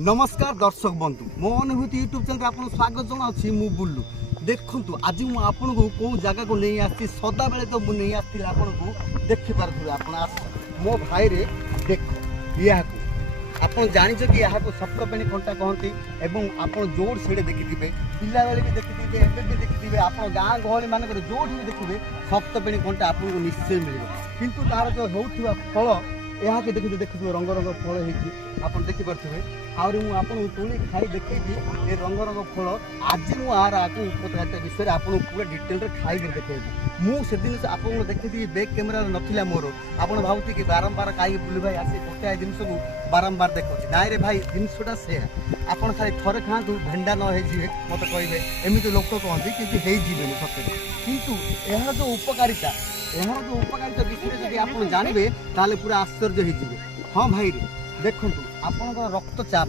नमस्कार दर्शक बंधु मो अनुभूति यूट्यूब चैनल आपन स्वागत जनावि मु बुल्लू देखु आज मु आपन को कौ जगह को नहीं आसी सदा बेले तो मुझे नहीं आसती आपन को देखि पारे आप मो भाई रे देख या आप जाच कि यहाँ सप्तपेणी कंटा कहती एवं आप जोड़ से देखिथे पिला बेले भी देखिथे एवं भी देखिथे आप गाँ गहली मानक जो भी देखिए सप्तपेणी कंटा आपको निश्चय मिले किंतु तार जो होता फल यहाँ के देखिए देखिए रंग रंग फल हो देखिपे आहुरी मुझे तुणी खाई देखी ये रंग रंग फल आज मुझे उपकारिता विषय आपको पूरा डिटेल खाई देखे मुझे दिन आपको देखी बैक कैमेरा नाला मोर आप भावती कि बारंबार कहीं बुली भाई आसी गोटे जिन को बारंबार देखा ना रे भाई जिनसा से आप खाली थे खातु भेंडा न मत कहे एमती लोक कहते कि होजीबे सत्य किंतु यार जो उपकारिता विषय जब आप जानवे ताले पूरा आश्चर्य हो हाँ भाई देखु आपण रक्तचाप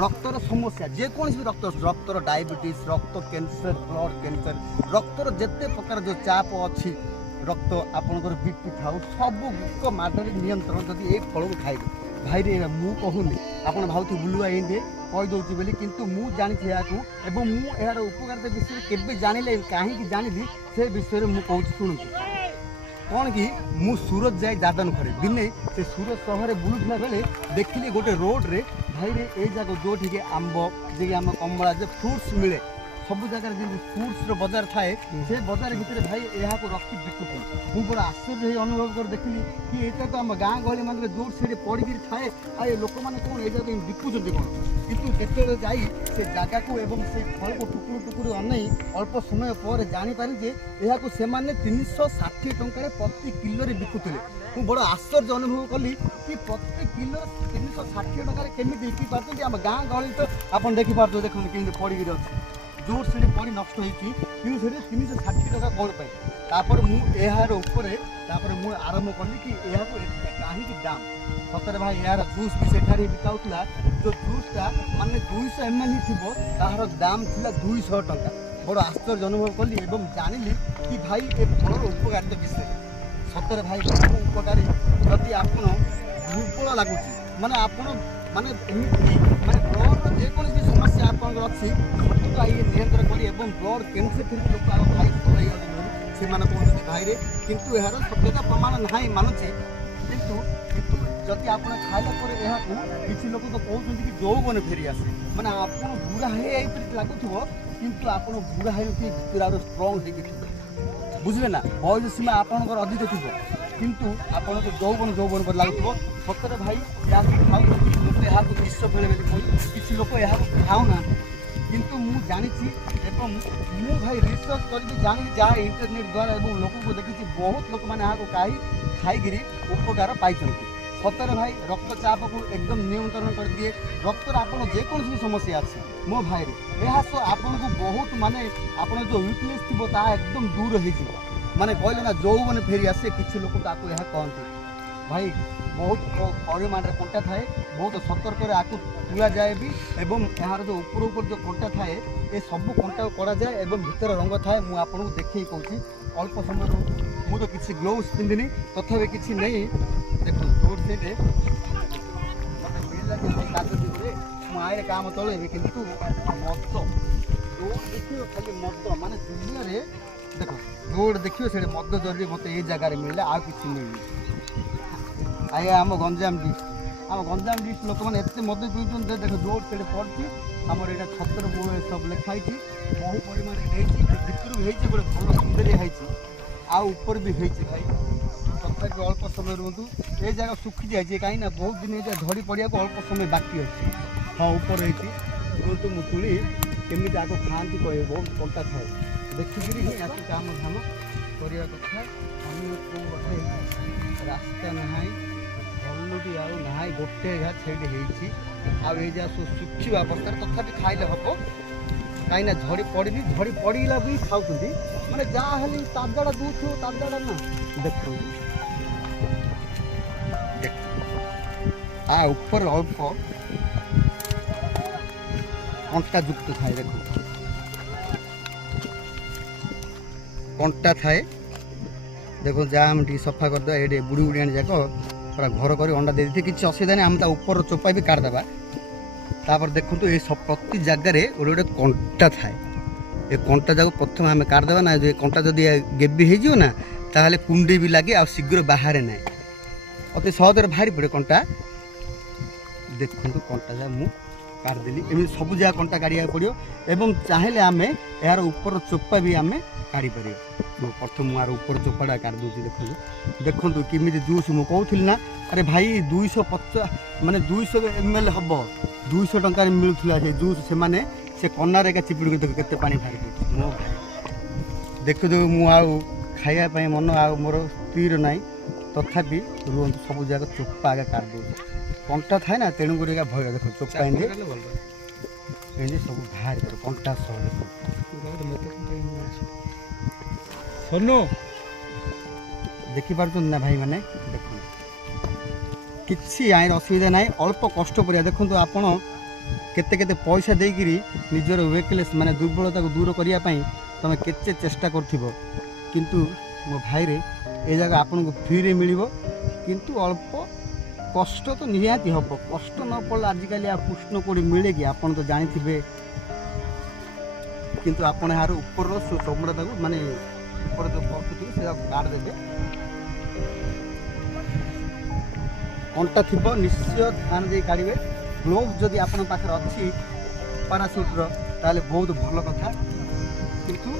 रक्तर समस्या जेकोसी भी रक्तर डायबिटीज रक्त कैंसर ब्लड कैंसर रक्तर जिते प्रकार जो चाप अच्छी रक्त आपंकर बीपी थाउ सब मात्रा नियंत्रण जब ये फल को खाइबे भाई रे मु कहूनी आप भावती बुलुआ इंदे कहीदे बोली किंतु मु जानी एवं मु यार उपकारिता विषय केबे जानिले कहीं जानी से विषय मुझे कहूँ शुणु कौन कि मु सूरत जाए दादन करे दिने से सूरत सहर बुलूला बेले देखिली गोटे रोड रे भाई रे ए जगह जो ठीक आंब जे आम कमला जो फ्रुट्स मिले सब जगह जो फ्रुट्स बजार थाए से बजार भितर भाई यहाँ को रखी बिकुती मुझे बड़ा आश्चर्य अनुभव कर देखिली कि यहाँ तो आम गाँ गहली मान जोर से पड़ी थाए आ लोक मैंने कौन ये बिकुच्च कौन कितु जिते जाई से जगह को एवं से फल को टुकुर टुकुर अनई अल्प समय पर जानीपारी जे यहाँ को से 360 टंका प्रति किलो बिकुले मुझे बड़ा आश्चर्य अनुभव कली कि प्रति किलो 360 टंका केमी बिकी पार्टी आम गाँ गहली तो आप देखिपार देखते केमी पड़ी अच्छे जोर से पड़ी नष्ट होती 360 टका कौन पाए तापर यार मुझे आरंभ कली कि यहाँ को कहीं दाम सतरे भाई यार जूस भी सेठारे बिकाउला जो जूसटा माने 200 ml थी तार दाम थी 200 टंका बड़ आश्चर्य अनुभव कली एवं जानिली कि भाई ए फल उपकारिता विषय सतरे भाई उपकारी जदि आप दुर्बल लगुच माने आप माने माने ब्लड जेकोसी भी समस्या आप अच्छी सबको ये नियंत्रण करी एवं ब्लड कैंसर लोक भाई भल से कहते भाई रे किंतु यार सत्यता प्रमाण ना मानुचे किंतु जदि आप खाइला यहाँ किसी लोग तो कहते कि यौवन फेरी आसे मैंने आप बुढ़ा लगुव किंतु आप बुढ़ा है स्ट्रंग बुझे ना बयस सीमा आपंकर अधिक थी किंतु आपन यौवन यौवन पर लगुव सतरे भाई यहाँ विष फेले किसी लोक यहाँ खाऊना किंतु मु जानी मु भाई रिसर्च करके जानी जहाँ इंटरनेट द्वारा लोक को देखी बहुत लोक मैंने यहाँ खाई उपकार पाई सतरे भाई रक्तचाप को एकदम नियंत्रण कर दिए रक्तर आप जेकोसी भी समस्या अच्छी मो भाई यह आपन को बहुत माने आप जो वीकनेस थी एकदम दूर हो माने कहले ना यौवन फेरी आसे किसी लोग आपको यह कहते भाई बहुत परिमाण कंटा थाए बहुत सतर्क आपको तुला जाए भी एवं यार जो ऊपर जो कंटा थाए ये सब कंटा करा जाए एवं भीतर रंग थाए मुझे आपको देखिए कहूँ अल्प समय मुझे तो किसी ग्लोव्स पिंधिनी तथापि किसी नहीं देखो जोर से आए काम चलेबी किंतु मद जोर देखिए खाली मद माने दुनिया रे देखो जोर देखिए से मद जरूरी मत ये जगह मिले आ कि मिलनी आया आम गंजाम डिस्ट लोक मैंने एत मद पीछे देखो जोर से पड़ी आमर यहाँ छतर सब लिखाई बहु परिमाण भितर भी गोटे भल सुंदरिया है ऊपर भी होती भाई तथा अल्प समय रुहतु ये जगह सुखी जाए कहीं बहुत दिन ये झड़ी पड़ा को अल्प समय बाकी अच्छे हाँ ऊपर होती रुहतु मुतुली केमी आगे खाती कहे बहुत कंटा थाए देखिकी ही आगे काम धाम करवा कथा गोटे रास्ता ना भलुटी आना गोटे छेड़ी आ सुखी अवस्था तथा खाइले हम कहीं झड़ी पड़ी झड़ी पड़ा भी खाऊँ मैंने जहाँ हेल्ली ताजाटा दूथ ताजाटा ना देख ऊपर अल्प कंटा युक्त थाए देखो कंटा थाए देखो जहाँ हम सफा करदे ये बुढ़ी बुढ़िया जाक पूरा घर कर अंडा दे किसी असुविधा नहीं हम ऊपर चोपा भी काटदेवा तापर देखो ये सब प्रति जगार गोटे गोटे कंटा थाए ये कंटा जाक प्रथम आम काटिदेवा ना जो कंटा जब गेबी हो ना ताहले कुंडी भी लगे आ शीघ्र बाहर ना अति सहज बाहरी पड़े कंटा देखो कंटा जा मुझे काटिदेली एम सब जगह कंटा काढ़ा पड़ो एवं चाहिए आम यार ऊपर चोपा भी आम काढ़ी पार प्रथम यार ऊपर चोपाटा काढ़ दूसरी देखो देखो किमी जूस मुझे कहूली ना अरे भाई 250 माने 200 ml हम 200 टंकार मिलूला से जूस से कनार एका चिपिड़ के पानी बाहर मो देखो मुझे खायापी मन आ मोर स्थिर ना तथापि रुहतु सब जगह चोपा आगे काट दो कंटा थाए ना तेणुक भय देख चोपा एंदे सब बाहर कंटा देखिपार ना भाई मैंने देख किसी आईर असुविधा ना अल्प कष्ट पर देखो आपण केते केते पैसा देकर निजर वेकलेस माने दुर्बलता को दूर करने तुम केते चेष्टा कर किंतु मो भाई रे ए जगह आपन को फ्री रे मिलिबो किंतु अल्प कष्ट तो निहाती हम कष्ट न पड़े आजिकल कृष्ण कोड़ी मिले कि आपन तो जानी थे किंतु आपन यार ऊपर चमड़ा माने ऊपर जो पड़ती से काट देवे कंटा थी निश्चय ध्यान दे काढ़े ग्लोव जदि आपन पाखे अच्छी पाराशूटर ताले बहुत भल कथा किंतु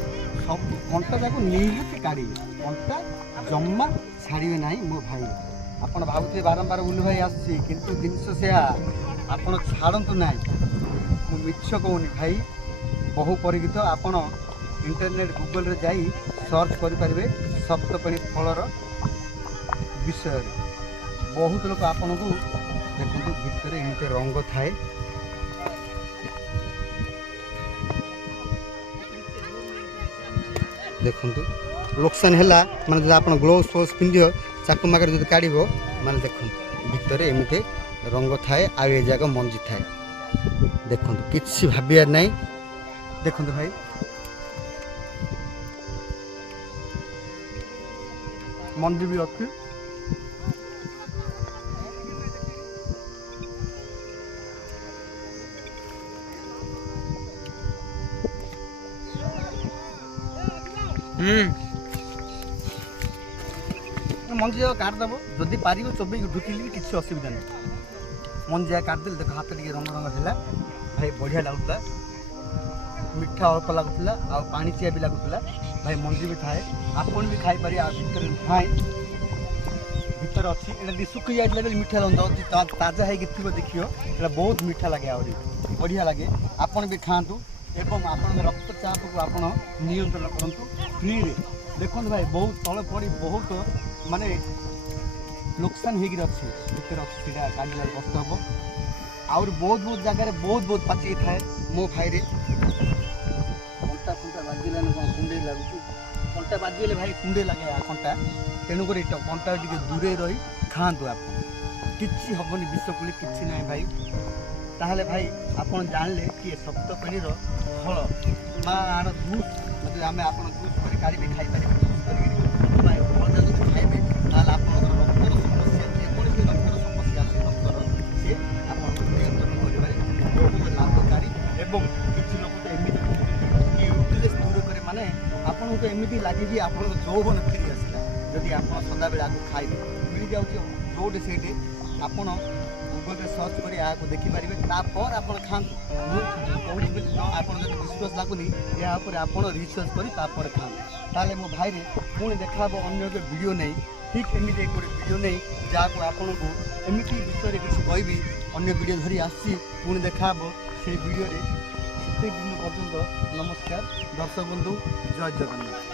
सब कंटा जाक निहाती काढ़े कंटा जम्मा छाड़े ना मो भाई आपन भावुथे बारंबार उल्लू भाई आसी किंतु जिनस से आपन छाड़ू ना मु मिछ कहूनी भाई बहु परीक्षित आपन इंटरनेट गूगल रे जाई सर्च करें सप्तपणी फलर विषय बहुत लोग आपन को देखो भितर एमती रंग थाए देखु लोकसान है माने आप ग्लोव्स फ्लोव्स पिंध चाकू माकर जो काढ़ माने देखो भितर एमती रंग थाए आ जगह मंजी थाए देखो किसी भावियार ना देखो भाई मंजी भी अच्छी मंजी जगह काटदेव जदि पार चोबे ढुकिली किसी असुविधा नहीं मंजी जगह काटदेली देख हाथ टे रंग रंग है भाई बढ़िया लगुला मीठा अल्प लगुला आ पानी चिया भी लगुला भाई मंजी भी थाए आपन भी खाई पारे भितर थाए भितर अच्छी ये सुखी जाइए बेले मीठा लगता ताजा है थी देखिए ये बहुत मीठा लगे आहरी बढ़िया लगे आपन भी खातु एवं आपण रक्तचाप को आपण नियंत्रण करूँ फ्री रे देखो भाई बहुत तले पड़ी बहुत माने नुकसान हो भितर अच्छी काढ़ा कष्ट हम आउर बहुत बहुत जगह बहुत पाचि थाए मो भाई रे कंटा फंटा बाजिलान कुंडे लगुच कंटा बाजिले भाई कुंडे लगे कंटा तेणुक कंटा टे दूरे रही खातु आप किसी हेनी विषकुली किसी ना भाई ताहले भाई आपन जानले कि सप्तपणीर फल माँ आर जूस मतलब आम आप जूस कर काढ़ी भी खाई पारे फल जब खाइबे ताहले आपन रक्तर समस्या जेकोसी रक्तर समस्या আছে रक्तर से आपन नियंत्रण करिबारे बहुत लाभकारी एवं किछि लोक तो एमिति यूटिलाइज दूर करे माने आपन तो एमिति लागे कि आपन यौवन फेरी आसला यदि आपन सदा बेला आगु खाइबे मिल जाउछि जोडे सेटे आपन गूगल पे सर्च कर यहाँ देखिपारे तापर आप खातु कहूँ आप विश्वास लगुनि यापर आप रिसर्च कर खाते मो भाई पुणी देखा अन्य एक वीडियो नहीं ठीक एमती एक वीडियो नहीं जहाँ आपन को एमती विषय किसी कहबी अन्य वीडियो धरी आसी पुणी देखा से वीडियो दिन पर्यंत नमस्कार दर्शक बंधु जय जगन्नाथ।